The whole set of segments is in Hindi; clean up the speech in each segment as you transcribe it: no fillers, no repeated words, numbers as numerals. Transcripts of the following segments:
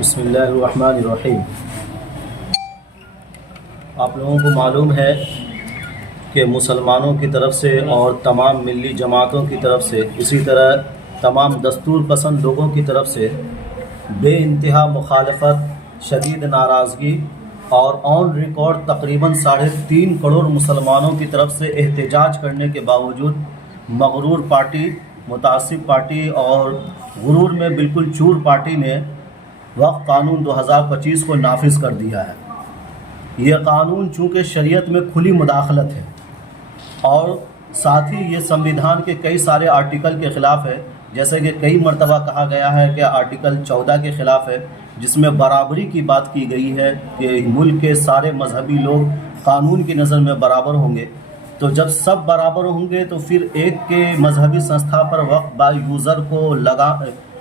बिस्मिल्लाहिर्रहमानिर्रहीम। आप लोगों को मालूम है कि मुसलमानों की तरफ से और तमाम मिली जमातों की तरफ से, इसी तरह तमाम दस्तूर पसंद लोगों की तरफ से बेइंतहा मुखालफत, शदीद नाराज़गी और ऑन रिकॉर्ड तकरीबन 3.5 करोड़ मुसलमानों की तरफ से एहतजाज करने के बावजूद मगरूर पार्टी, मुतासिब पार्टी और गुरूर में बिल्कुल चूर पार्टी ने वक्फ कानून 2025 को नाफिज कर दिया है। यह कानून चूँकि शरीयत में खुली मुदाखलत है और साथ ही ये संविधान के कई सारे आर्टिकल के ख़िलाफ़ है, जैसे कि कई मरतबा कहा गया है कि आर्टिकल 14 के ख़िलाफ़ है, जिसमें बराबरी की बात की गई है कि मुल्क के सारे मजहबी लोग कानून की नज़र में बराबर होंगे। तो जब सब बराबर होंगे तो फिर एक के मजहबी संस्था पर वक्फ बाय यूज़र को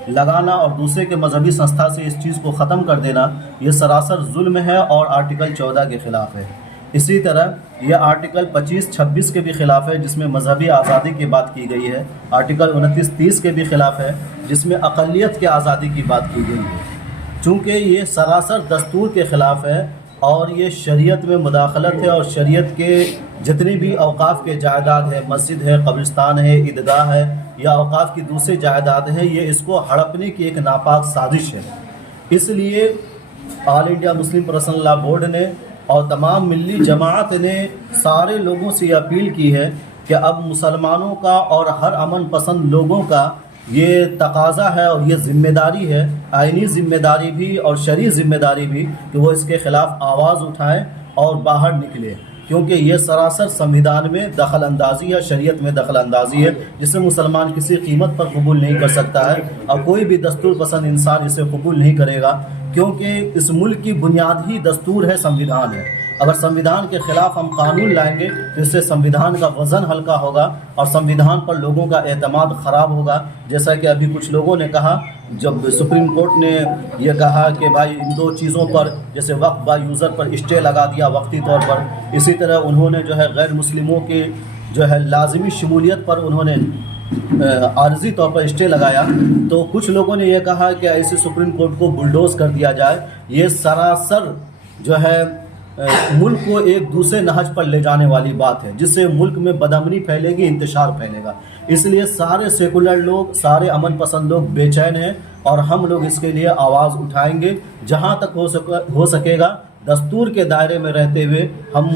लगाना और दूसरे के मजहबी संस्था से इस चीज़ को ख़त्म कर देना, ये सरासर जुल्म है और आर्टिकल 14 के ख़िलाफ़ है। इसी तरह यह आर्टिकल 25-26 के भी ख़िलाफ़ है, जिसमें मजहबी आज़ादी की बात की गई है। आर्टिकल 29-30 के भी ख़िलाफ़ है, जिसमें अक़लियत की आज़ादी की बात की गई है। चूँकि ये सरासर दस्तूर के ख़िलाफ़ है और ये शरीयत में मुदाखलत है और शरीयत के जितनी भी औक़ाफ़ के जायदाद है, मस्जिद है, कब्रिस्तान है, ईदगाह है या औक़ाफ़ की दूसरी जायदाद है, ये इसको हड़पने की एक नापाक साजिश है। इसलिए all India Muslim personal law board ने और तमाम मिली जमात ने सारे लोगों से अपील की है कि अब मुसलमानों का और हर अमन पसंद लोगों का ये तकाज़ा है और ये ज़िम्मेदारी है, आइनी ज़िम्मेदारी भी और शरई ज़िम्मेदारी भी, कि वो इसके ख़िलाफ़ आवाज़ उठाएं और बाहर निकले, क्योंकि ये सरासर संविधान में दखल अंदाज़ी है, शरीयत में दखल अंदाज़ी है, जिसे मुसलमान किसी कीमत पर कबूल नहीं कर सकता है और कोई भी दस्तूर पसंद इंसान इसे कबूल नहीं करेगा, क्योंकि इस मुल्क की बुनियाद ही दस्तूर है, संविधान है। अगर संविधान के ख़िलाफ़ हम कानून लाएंगे तो इससे संविधान का वज़न हल्का होगा और संविधान पर लोगों का एतमाद ख़राब होगा। जैसा कि अभी कुछ लोगों ने कहा, जब सुप्रीम कोर्ट ने यह कहा कि भाई इन दो चीज़ों पर, जैसे वक्फ बाय यूज़र पर स्टे लगा दिया वक्ती तौर पर, इसी तरह उन्होंने जो है गैर मुस्लिमों के जो है लाजमी शमूलियत पर उन्होंने आर्जी तौर पर स्टे लगाया। तो कुछ लोगों ने यह कहा कि ऐसे सुप्रीम कोर्ट को बुलडोज़ कर दिया जाए। ये सरासर जो है मुल्क को एक दूसरे नहज पर ले जाने वाली बात है, जिससे मुल्क में बदअमनी फैलेगी, इंतशार फैलेगा। इसलिए सारे सेकुलर लोग, सारे अमन पसंद लोग बेचैन हैं और हम लोग इसके लिए आवाज़ उठाएंगे। जहां तक हो सकेगा दस्तूर के दायरे में रहते हुए हम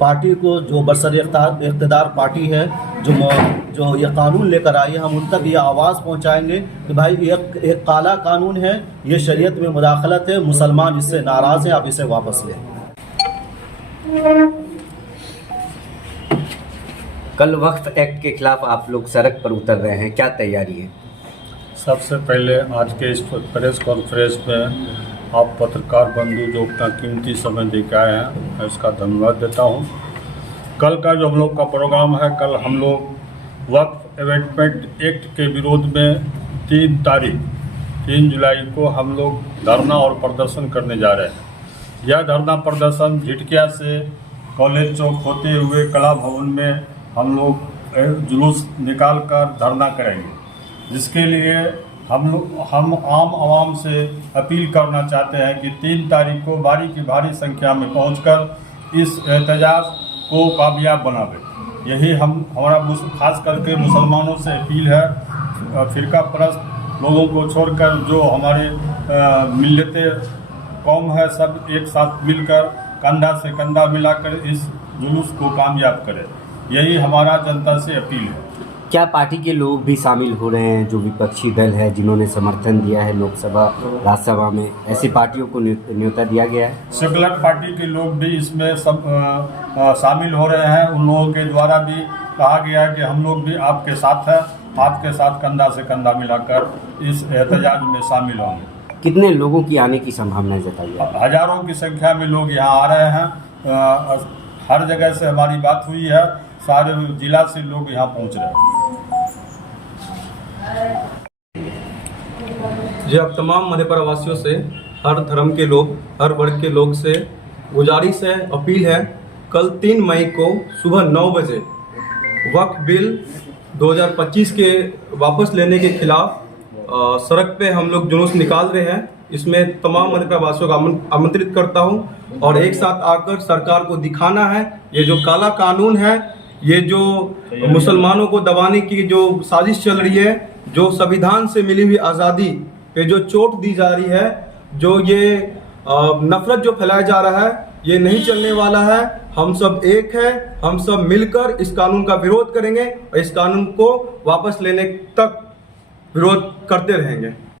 पार्टी को, जो बरसर इख्तिदार पार्टी है, जो ये कानून लेकर आई है, हम उन तक ये आवाज़ पहुंचाएंगे कि भाई एक काला कानून है, ये शरीयत में मुदाखलत है, मुसलमान इससे नाराज़ हैं, आप इसे वापस लें। कल वक्फ एक्ट के खिलाफ आप लोग सड़क पर उतर रहे हैं, क्या तैयारी है? सबसे पहले आज के इस प्रेस कॉन्फ्रेंस में आप पत्रकार बंधु जो अपना कीमती समय देकर आए हैं, मैं इसका धन्यवाद देता हूं। कल का जो हम लोग का प्रोग्राम है, कल हम लोग वक्फ अमेंडमेंट एक्ट के विरोध में 3 जुलाई को हम लोग धरना और प्रदर्शन करने जा रहे हैं। यह धरना प्रदर्शन झिटकिया से कॉलेज चौक होते हुए कला भवन में हम लोग जुलूस निकाल कर धरना करेंगे, जिसके लिए हम आम आवाम से अपील करना चाहते हैं कि 3 तारीख को भारी की भारी संख्या में पहुंचकर इस एहतजाज को कामयाब बनावे। यही हमारा खास करके मुसलमानों से अपील है। फ़िरका परस्त लोगों को छोड़कर जो हमारे मिल्लते कौम है, सब एक साथ मिलकर कंधा से कंधा मिलाकर इस जुलूस को कामयाब करें। यही हमारा जनता से अपील है। क्या पार्टी के लोग भी शामिल हो रहे हैं, जो विपक्षी दल है, जिन्होंने समर्थन दिया है लोकसभा राज्यसभा में, ऐसी पार्टियों को न्योता दिया गया है? सेकुलर पार्टी के लोग भी इसमें सब शामिल हो रहे हैं। उन लोगों के द्वारा भी कहा गया है कि हम लोग भी आपके साथ हैं, आपके साथ कंधा से कंधा मिलाकर इस एहतजाज में शामिल होंगे। कितने लोगों की आने की संभावना जताई है? हजारों की संख्या में लोग यहाँ आ रहे हैं। हर जगह से हमारी बात हुई है, सारे जिला से लोग यहाँ पहुँच रहे हैं। जी, अब तमाम मधेपुरा वासियों से, हर धर्म के लोग, हर वर्ग के लोग से गुजारिश है, अपील है, कल 3 मई को सुबह 9 बजे वक्फ बिल 2025 के वापस लेने के खिलाफ सड़क पे हम लोग जुलूस निकाल रहे हैं इसमें तमाम मधेपुरा वासियों को आमंत्रित करता हूं और एक साथ आकर सरकार को दिखाना है ये जो काला कानून है, ये जो मुसलमानों को दबाने की जो साजिश चल रही है, जो संविधान से मिली हुई आज़ादी पे जो चोट दी जा रही है, जो ये नफरत जो फैलाया जा रहा है, ये नहीं चलने वाला है। हम सब एक है, हम सब मिलकर इस कानून का विरोध करेंगे और इस कानून को वापस लेने तक विरोध करते रहेंगे।